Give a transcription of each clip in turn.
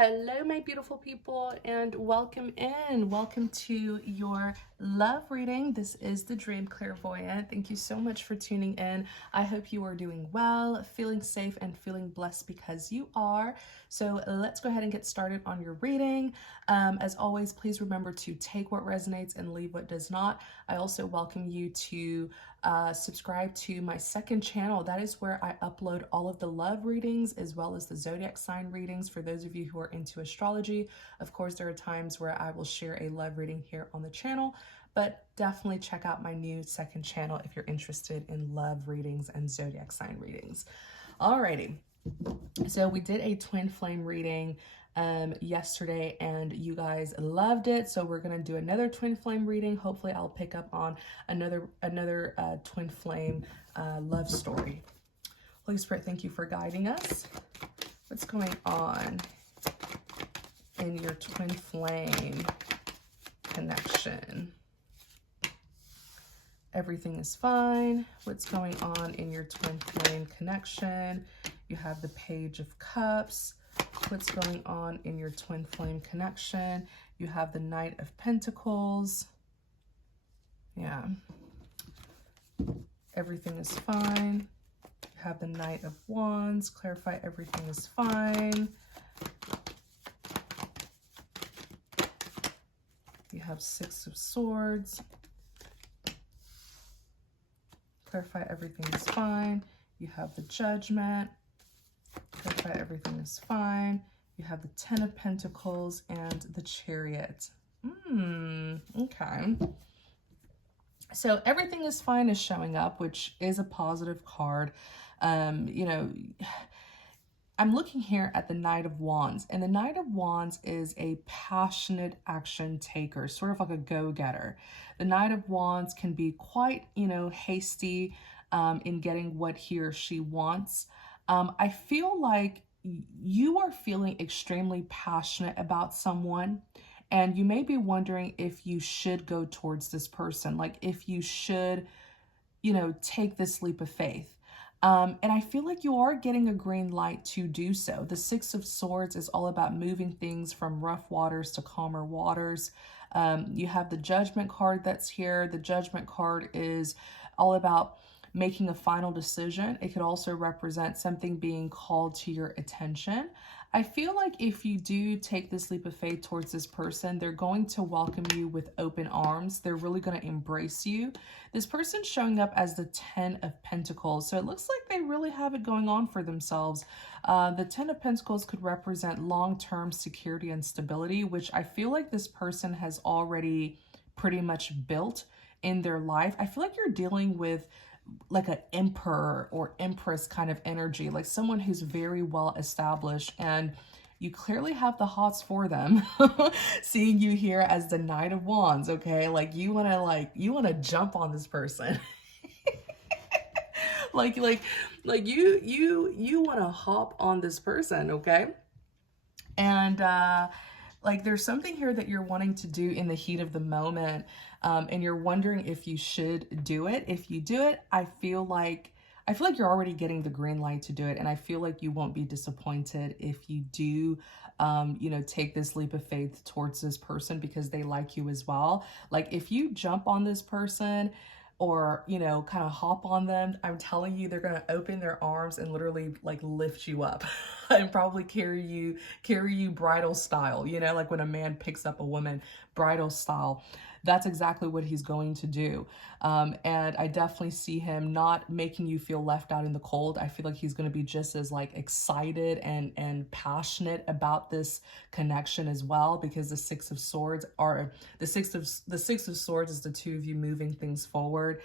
Hello, my beautiful people, and welcome in. Welcome to your love reading. This is the Dream Clairvoyant. Thank you so much for tuning in. I hope you are doing well, feeling safe, and feeling blessed because you are. So let's go ahead and get started on your reading. As always, please remember to take what resonates and leave what does not. I also welcome you to subscribe to my second channel. That is where I upload all of the love readings as well as the zodiac sign readings for those of you who are into astrology. Of course, there are times where I will share a love reading here on the channel, but definitely check out my new second channel if you're interested in love readings and zodiac sign readings. Alrighty, so we did a twin flame reading yesterday and you guys loved it, so we're gonna do another twin flame reading. Hopefully I'll pick up on another twin flame love story. Holy Spirit, thank you for guiding us. What's going on in your twin flame connection? Everything is fine. What's going on in your twin flame connection? You have the Page of Cups. What's going on in your twin flame connection? You have the Knight of Pentacles. Yeah. Everything is fine. You have the Knight of Wands. Clarify everything is fine. You have Six of Swords. Clarify everything is fine. You have the Judgment. Clarify everything is fine. You have the Ten of Pentacles and the Chariot. Okay. So everything is fine is showing up, which is a positive card. You know, I'm looking here at the Knight of Wands, and the Knight of Wands is a passionate action taker, sort of like a go-getter. The Knight of Wands can be quite, hasty in getting what he or she wants. I feel like you are feeling extremely passionate about someone, and you may be wondering if you should go towards this person, like if you should, take this leap of faith. And I feel like you are getting a green light to do so. The Six of Swords is all about moving things from rough waters to calmer waters. You have the Judgment card that's here. The Judgment card is all about making a final decision. It could also represent something being called to your attention. I feel like if you do take this leap of faith towards this person, they're going to welcome you with open arms. They're really going to embrace you. This person's showing up as the Ten of Pentacles, so it looks like they really have it going on for themselves. The Ten of Pentacles could represent long-term security and stability, which I feel like this person has already pretty much built in their life. I feel like you're dealing with like an emperor or empress kind of energy, like someone who's very well established, and you clearly have the hots for them. Seeing you here as the Knight of Wands, okay? Like you want to jump on this person. like you want to hop on this person, okay? And like there's something here that you're wanting to do in the heat of the moment, and you're wondering if you should do it. If you do it, I feel like you're already getting the green light to do it, and I feel like you won't be disappointed if you do take this leap of faith towards this person because they like you as well. Like if you jump on this person or kind of hop on them, I'm telling you, they're going to open their arms and literally like lift you up and probably carry you bridal style, like when a man picks up a woman, bridal style. That's exactly what he's going to do. And I definitely see him not making you feel left out in the cold. I feel like he's going to be just as like excited and passionate about this connection as well, because the Six of Swords is the two of you moving things forward.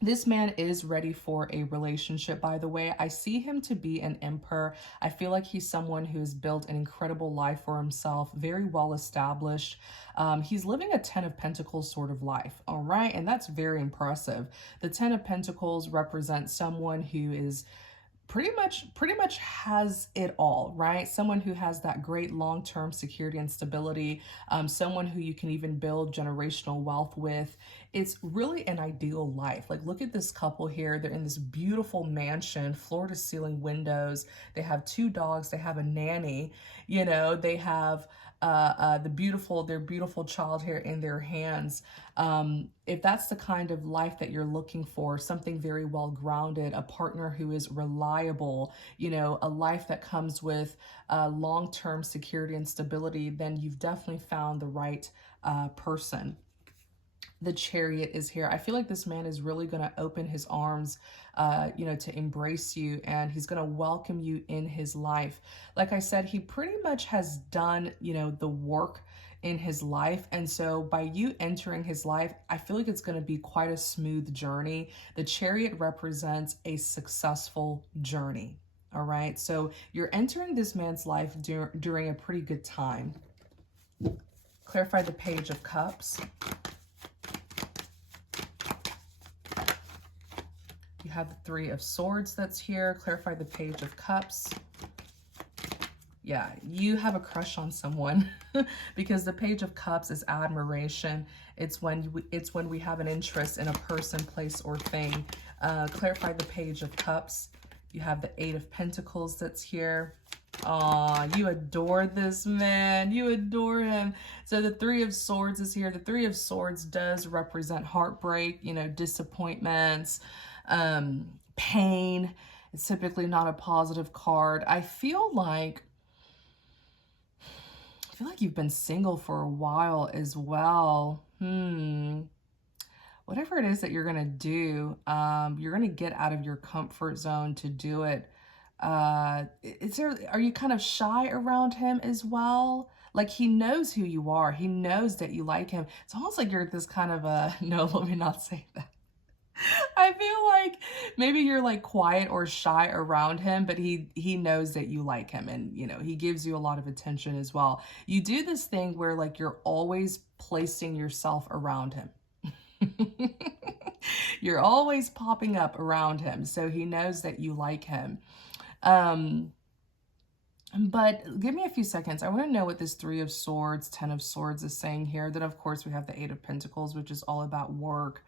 This man is ready for a relationship, by the way. I see him to be an emperor. I feel like he's someone who has built an incredible life for himself, very well established. He's living a Ten of Pentacles sort of life, all right? And that's very impressive. The Ten of Pentacles represents someone who is pretty much has it all, right? Someone who has that great long-term security and stability, someone who you can even build generational wealth with. It's really an ideal life. Like, look at this couple here. They're in this beautiful mansion, floor to ceiling windows. They have 2 dogs. They have a nanny. You know, they have their beautiful child here in their hands. If that's the kind of life that you're looking for, something very well grounded, a partner who is reliable, you know, a life that comes with long-term security and stability, then you've definitely found the right person. The Chariot is here. I feel like this man is really going to open his arms, you know, to embrace you, and he's going to welcome you in his life. Like I said, he pretty much has done, you know, the work in his life. And so by you entering his life, I feel like it's going to be quite a smooth journey. The Chariot represents a successful journey. All right. So you're entering this man's life during a pretty good time. Clarify the Page of Cups. You have the Three of Swords that's here. Clarify the Page of Cups. Yeah, you have a crush on someone because the Page of Cups is admiration. It's when we have an interest in a person, place, or thing. Clarify the Page of Cups. You have the Eight of Pentacles that's here. Aw, you adore this man. You adore him. So the Three of Swords is here. The Three of Swords does represent heartbreak, you know, disappointments, pain. It's typically not a positive card. I feel like you've been single for a while as well. Whatever it is that you're going to do, you're going to get out of your comfort zone to do it. Are you kind of shy around him as well? Like, he knows who you are. He knows that you like him. It's almost like you're this kind of no, let me not say that. I feel like maybe you're like quiet or shy around him, but he knows that you like him, and you know, he gives you a lot of attention as well. You do this thing where like you're always placing yourself around him. You're always popping up around him, so he knows that you like him. But give me a few seconds. I want to know what this Three of Swords, Ten of Swords is saying here. Then of course we have the Eight of Pentacles, which is all about work.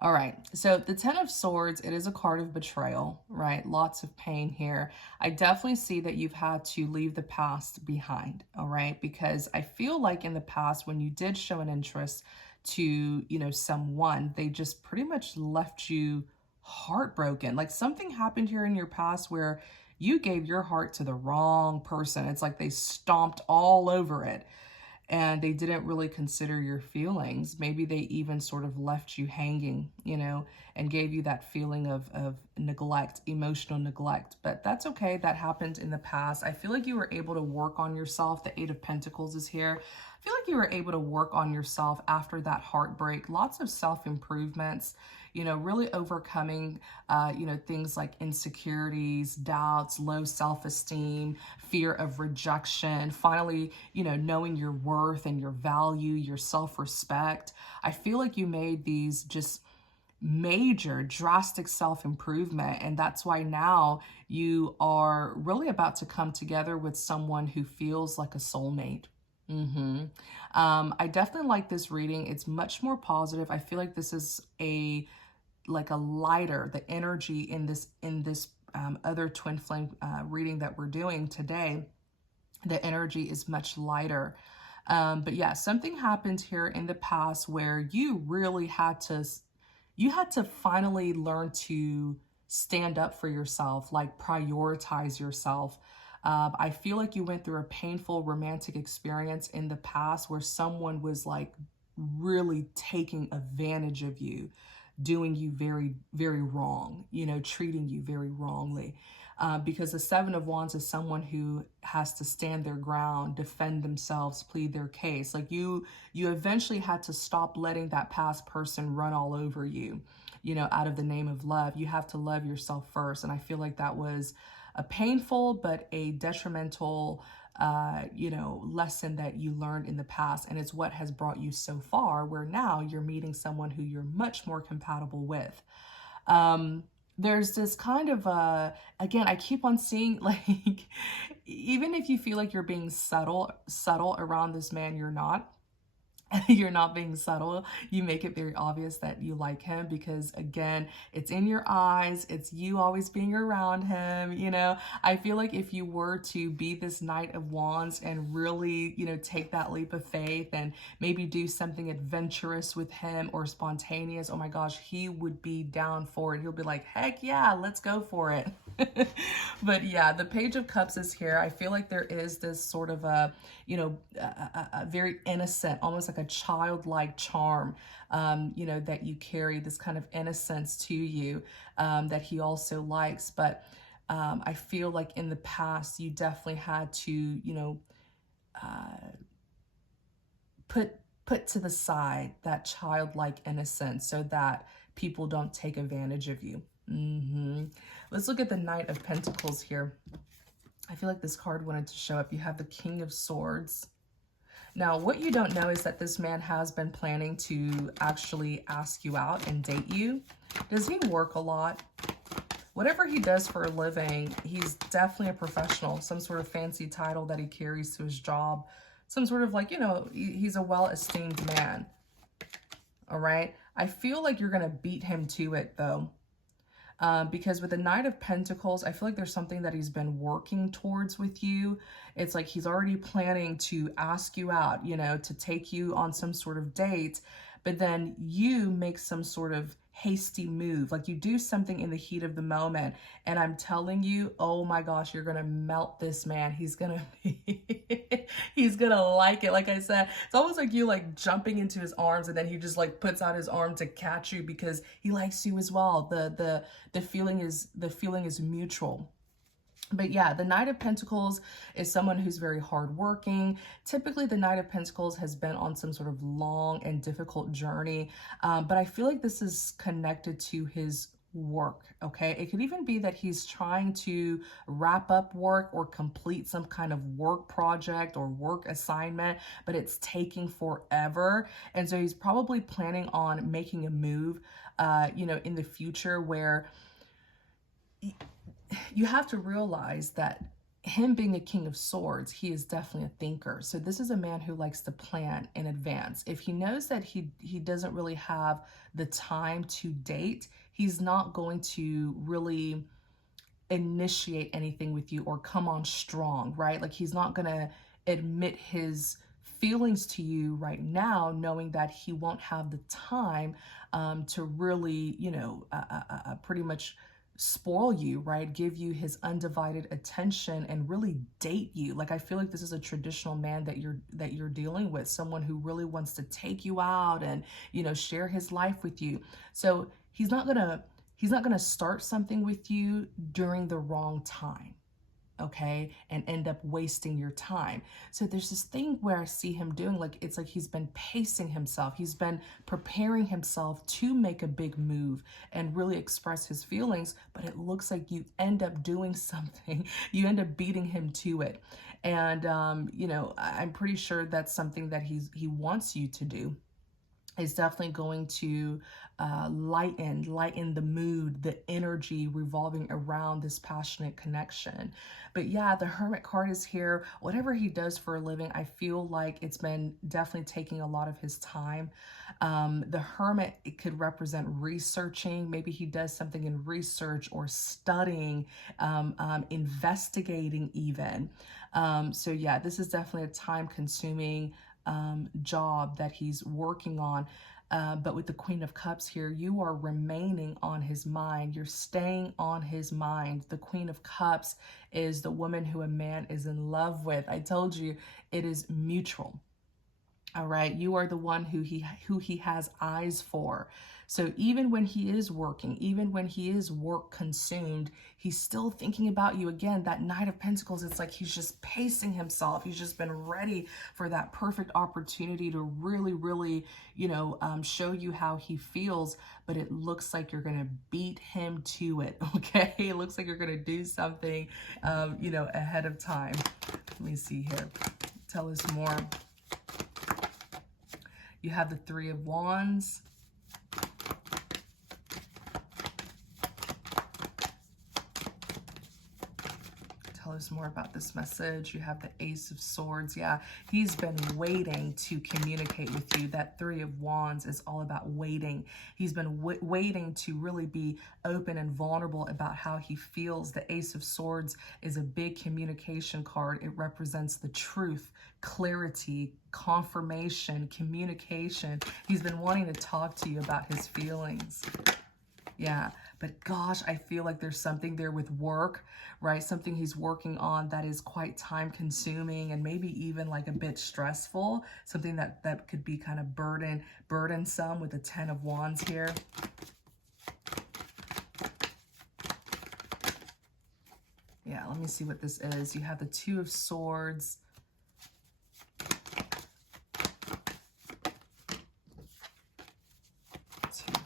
All right, so the Ten of Swords, it is a card of betrayal, right? Lots of pain here. I definitely see that you've had to leave the past behind, all right? Because I feel like in the past, when you did show an interest to, you know, someone, they just pretty much left you heartbroken. Like, something happened here in your past where you gave your heart to the wrong person. It's like they stomped all over it, and they didn't really consider your feelings. Maybe they even sort of left you hanging, you know, and gave you that feeling of neglect, emotional neglect. But that's okay. That happened in the past. I feel like you were able to work on yourself. The Eight of Pentacles is here. I feel like you were able to work on yourself after that heartbreak. Lots of self-improvements, you know, really overcoming, you know, things like insecurities, doubts, low self-esteem, fear of rejection, finally, you know, knowing your worth and your value, your self-respect. I feel like you made these just major, drastic self-improvement, and that's why now you are really about to come together with someone who feels like a soulmate. I definitely like this reading. It's much more positive. I feel like this is like a lighter, the energy in this other twin flame reading that we're doing today, the energy is much lighter. But yeah, something happened here in the past where you really had to finally learn to stand up for yourself, like prioritize yourself. I feel like you went through a painful romantic experience in the past where someone was like really taking advantage of you, doing you very, very wrong, you know, treating you very wrongly. Because the Seven of Wands is someone who has to stand their ground, defend themselves, plead their case. Like you eventually had to stop letting that past person run all over you, you know, out of the name of love. You have to love yourself first. And I feel like that was a painful but a detrimental you know, lesson that you learned in the past, and it's what has brought you so far, where now you're meeting someone who you're much more compatible with. there's this kind of, again, I keep on seeing like, even if you feel like you're being subtle around this man, you're not. You're not being subtle. You make it very obvious that you like him because, again, it's in your eyes. It's you always being around him. You know, I feel like if you were to be this Knight of Wands and really, you know, take that leap of faith and maybe do something adventurous with him or spontaneous, oh my gosh, he would be down for it. He'll be like, heck yeah, let's go for it. But yeah, the Page of Cups is here. I feel like there is this sort of a, you know, a very innocent, almost like a childlike charm, you know, that you carry, this kind of innocence to you, that he also likes. But I feel like in the past, you definitely had to, you know, put to the side that childlike innocence so that people don't take advantage of you. Let's look at the Knight of Pentacles here. I feel like this card wanted to show up. You have the King of Swords. Now, what you don't know is that this man has been planning to actually ask you out and date you. Does he work a lot? Whatever he does for a living, he's definitely a professional, some sort of fancy title that he carries to his job, some sort of like, you know, he's a well-esteemed man. All right. I feel like you're going to beat him to it though. Because with the Knight of Pentacles, I feel like there's something that he's been working towards with you. It's like he's already planning to ask you out, you know, to take you on some sort of date, but then you make some sort of hasty move, like you do something in the heat of the moment, and I'm telling you, oh my gosh, you're gonna melt this man. He's gonna he's gonna like it. Like I said, it's almost like you like jumping into his arms, and then he just like puts out his arm to catch you because he likes you as well. The feeling is mutual. But yeah, the Knight of Pentacles is someone who's very hardworking. Typically, the Knight of Pentacles has been on some sort of long and difficult journey. But I feel like this is connected to his work, okay? It could even be that he's trying to wrap up work or complete some kind of work project or work assignment, but it's taking forever. And so he's probably planning on making a move, you know, in the future where you have to realize that him being a King of Swords, he is definitely a thinker. So this is a man who likes to plan in advance. If he knows that he doesn't really have the time to date, he's not going to really initiate anything with you or come on strong, right? Like he's not going to admit his feelings to you right now, knowing that he won't have the time to really, you know, pretty much spoil you, right? Give you his undivided attention and really date you. Like I feel like this is a traditional man that you're dealing with, someone who really wants to take you out and, you know, share his life with you. So he's not gonna start something with you during the wrong time, okay, and end up wasting your time. So there's this thing where I see him doing, like, it's like he's been pacing himself. He's been preparing himself to make a big move and really express his feelings, but it looks like you end up doing something. You end up beating him to it. And, you know, I'm pretty sure that's something that he wants you to do. Is definitely going to lighten the mood, the energy revolving around this passionate connection. But yeah, the Hermit card is here. Whatever he does for a living, I feel like it's been definitely taking a lot of his time. The Hermit, it could represent researching. Maybe he does something in research or studying, investigating even. So yeah, this is definitely a time-consuming job that he's working on. But with the Queen of Cups here, you are remaining on his mind. You're staying on his mind. The Queen of Cups is the woman who a man is in love with. I told you it is mutual. All right, you are the one who he has eyes for. So even when he is working, even when he is work consumed, he's still thinking about you. Again, that Knight of Pentacles, it's like he's just pacing himself. He's just been ready for that perfect opportunity to really, you know, show you how he feels. But it looks like you're going to beat him to it, okay? It looks like you're going to do something, you know, ahead of time. Let me see here. Tell us more. You have the Three of Wands. us more about this message. You have the Ace of Swords. Yeah, he's been waiting to communicate with you. That Three of Wands is all about waiting. He's been waiting to really be open and vulnerable about how he feels. The Ace of Swords is a big communication card. It represents the truth, clarity, confirmation, communication. He's been wanting to talk to you about his feelings. Yeah, but gosh, I feel like there's something there with work, right? Something he's working on that is quite time consuming and maybe even like a bit stressful. Something that could be kind of burdensome with the Ten of Wands here. Yeah, let me see what this is. You have the Two of Swords.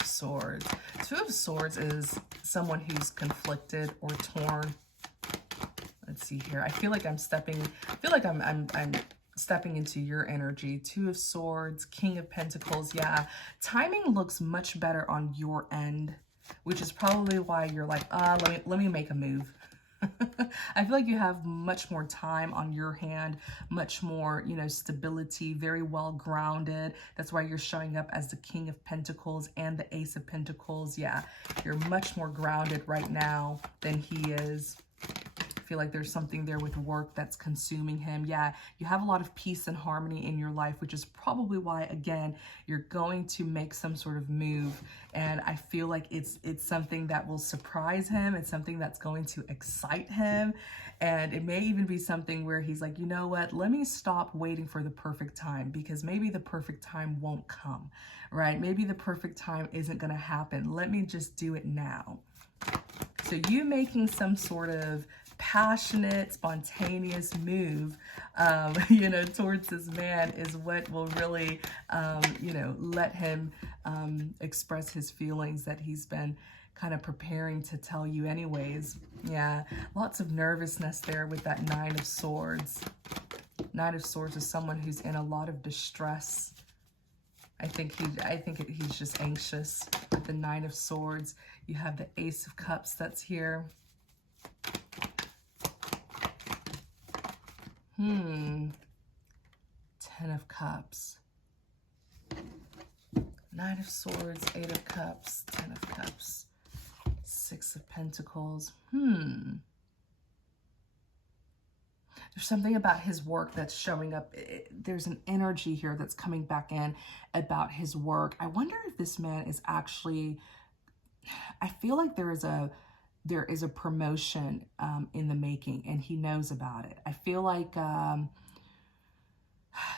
Swords. Two of Swords is someone who's conflicted or torn. Let's see here. I feel like I'm stepping into your energy. Two of Swords, King of Pentacles. Yeah, timing looks much better on your end, which is probably why you're like, let me make a move. I feel like you have much more time on your hand, much more, stability, very well grounded. That's why you're showing up as the King of Pentacles and the Ace of Pentacles. Yeah, you're much more grounded right now than he is. I feel like there's something there with work that's consuming him. Yeah, you have a lot of peace and harmony in your life, which is probably why, again, you're going to make some sort of move. And I feel like it's something that will surprise him. It's something that's going to excite him. And it may even be something where he's like, you know what, let me stop waiting for the perfect time, because maybe the perfect time won't come, right? Maybe the perfect time isn't going to happen. Let me just do it now. So you making some sort of passionate, spontaneous move, towards this man is what will really, let him express his feelings that he's been kind of preparing to tell you anyways. Yeah, lots of nervousness there with that Nine of Swords. Nine of Swords is someone who's in a lot of distress. I think he's just anxious. With the Nine of Swords, you have the Ace of Cups that's here. Ten of Cups. Nine of Swords, Eight of Cups, Ten of Cups, Six of Pentacles. There's something about his work that's showing up. There's an energy here that's coming back in about his work. I wonder if this man is actually, I feel like there is a promotion in the making, and he knows about it. I feel like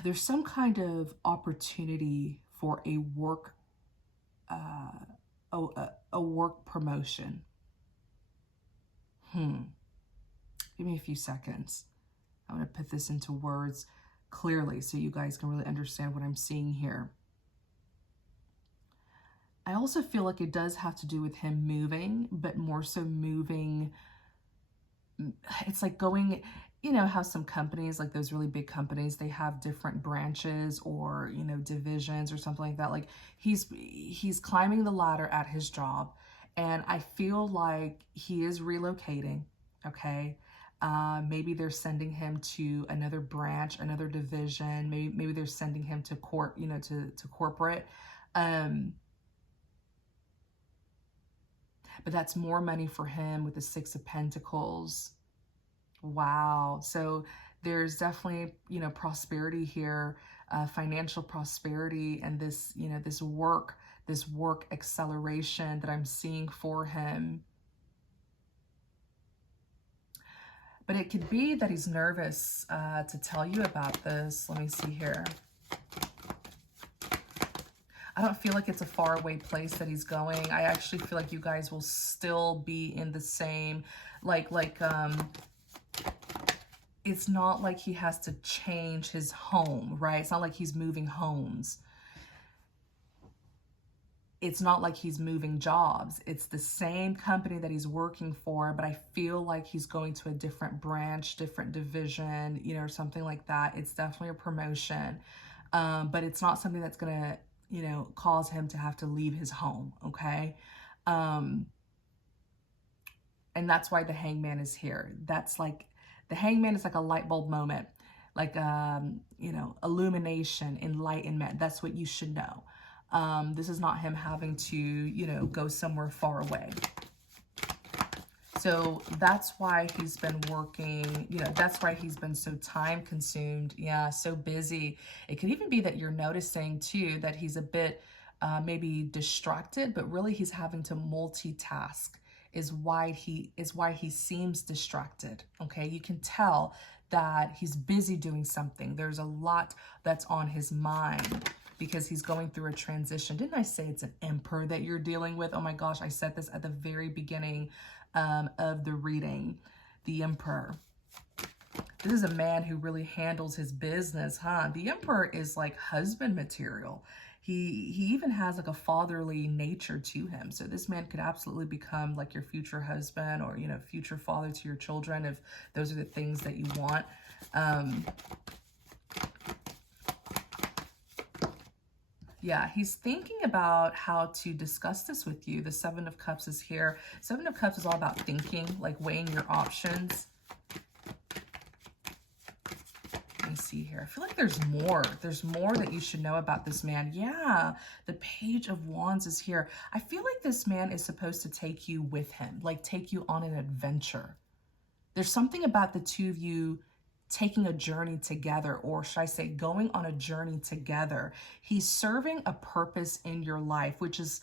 there's some kind of opportunity for a work work promotion. Give me a few seconds. I'm going to put this into words clearly so you guys can really understand what I'm seeing here. I also feel like it does have to do with him moving, but more so moving. It's like going, how some companies, like those really big companies, they have different branches or, divisions or something like that. Like he's climbing the ladder at his job, and I feel like he is relocating. Okay. Maybe they're sending him to another branch, another division. Maybe they're sending him to to corporate. But that's more money for him with the Six of Pentacles. Wow. So there's definitely, prosperity here, financial prosperity, and this, this work acceleration that I'm seeing for him. But it could be that he's nervous to tell you about this. Let me see here. I don't feel like it's a faraway place that he's going. I actually feel like you guys will still be in the same, it's not like he has to change his home, right? It's not like he's moving homes. It's not like he's moving jobs. It's the same company that he's working for, but I feel like he's going to a different branch, different division, or something like that. It's definitely a promotion, but it's not something that's going to, cause him to have to leave his home, okay? And that's why the Hangman is here. That's The Hangman is like a light bulb moment, like, you know, illumination, enlightenment. That's what you should know. This is not him having to, you know, go somewhere far away. So that's why he's been working, you know, that's why he's been so time consumed. Yeah, so busy. It could even be that you're noticing too that he's a bit maybe distracted, but really he's having to multitask is why he seems distracted. Okay, you can tell that he's busy doing something. There's a lot that's on his mind because he's going through a transition. Didn't I say it's an emperor that you're dealing with? Oh my gosh, I said this at the very beginning of the reading, the emperor. This is a man who really handles his business, huh? The emperor is like husband material. He even has like a fatherly nature to him. So this man could absolutely become like your future husband or, you know, future father to your children if those are the things that you want. Yeah, he's thinking about how to discuss this with you. The Seven of Cups is here. Seven of Cups is all about thinking, like weighing your options. Let me see here. I feel like there's more. There's more that you should know about this man. Yeah, the Page of Wands is here. I feel like this man is supposed to take you with him, like take you on an adventure. There's something about the two of you taking a journey together, or should I say going on a journey together. He's serving a purpose in your life, which is,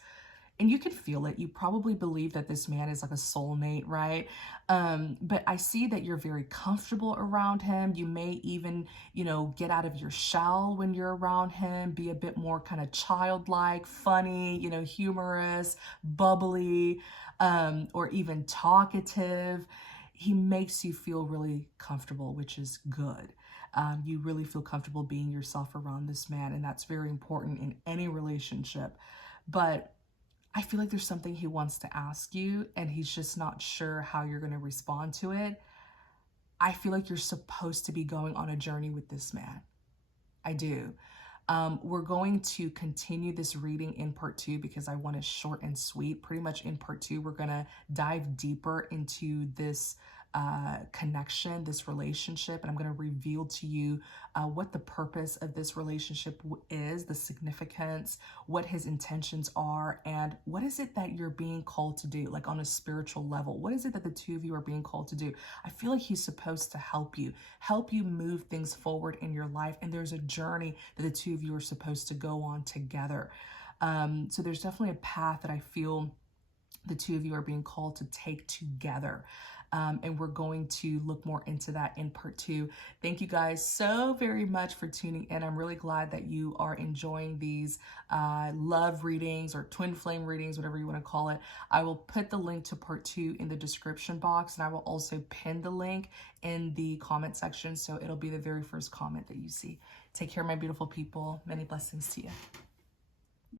and you can feel it. You probably believe that this man is like a soulmate, right? But I see that you're very comfortable around him. You may even, you know, get out of your shell when you're around him, be a bit more kind of childlike, funny, you know, humorous, bubbly, or even talkative. He makes you feel really comfortable, which is good. You really feel comfortable being yourself around this man, and that's very important in any relationship. But I feel like there's something he wants to ask you, and he's just not sure how you're going to respond to it. I feel like you're supposed to be going on a journey with this man. I do. We're going to continue this reading in part 2 because I want it short and sweet. Pretty much in part 2, we're going to dive deeper into this connection, this relationship, and I'm going to reveal to you what the purpose of this relationship is, the significance, what his intentions are, and what is it that you're being called to do, like on a spiritual level. What is it that the two of you are being called to do? I feel like he's supposed to help you move things forward in your life, and there's a journey that the two of you are supposed to go on together. So there's definitely a path that I feel the two of you are being called to take together. And we're going to look more into that in part 2. Thank you guys so very much for tuning in. I'm really glad that you are enjoying these love readings or twin flame readings, whatever you want to call it. I will put the link to part 2 in the description box, and I will also pin the link in the comment section, so it'll be the very first comment that you see. Take care, my beautiful people. Many blessings to you.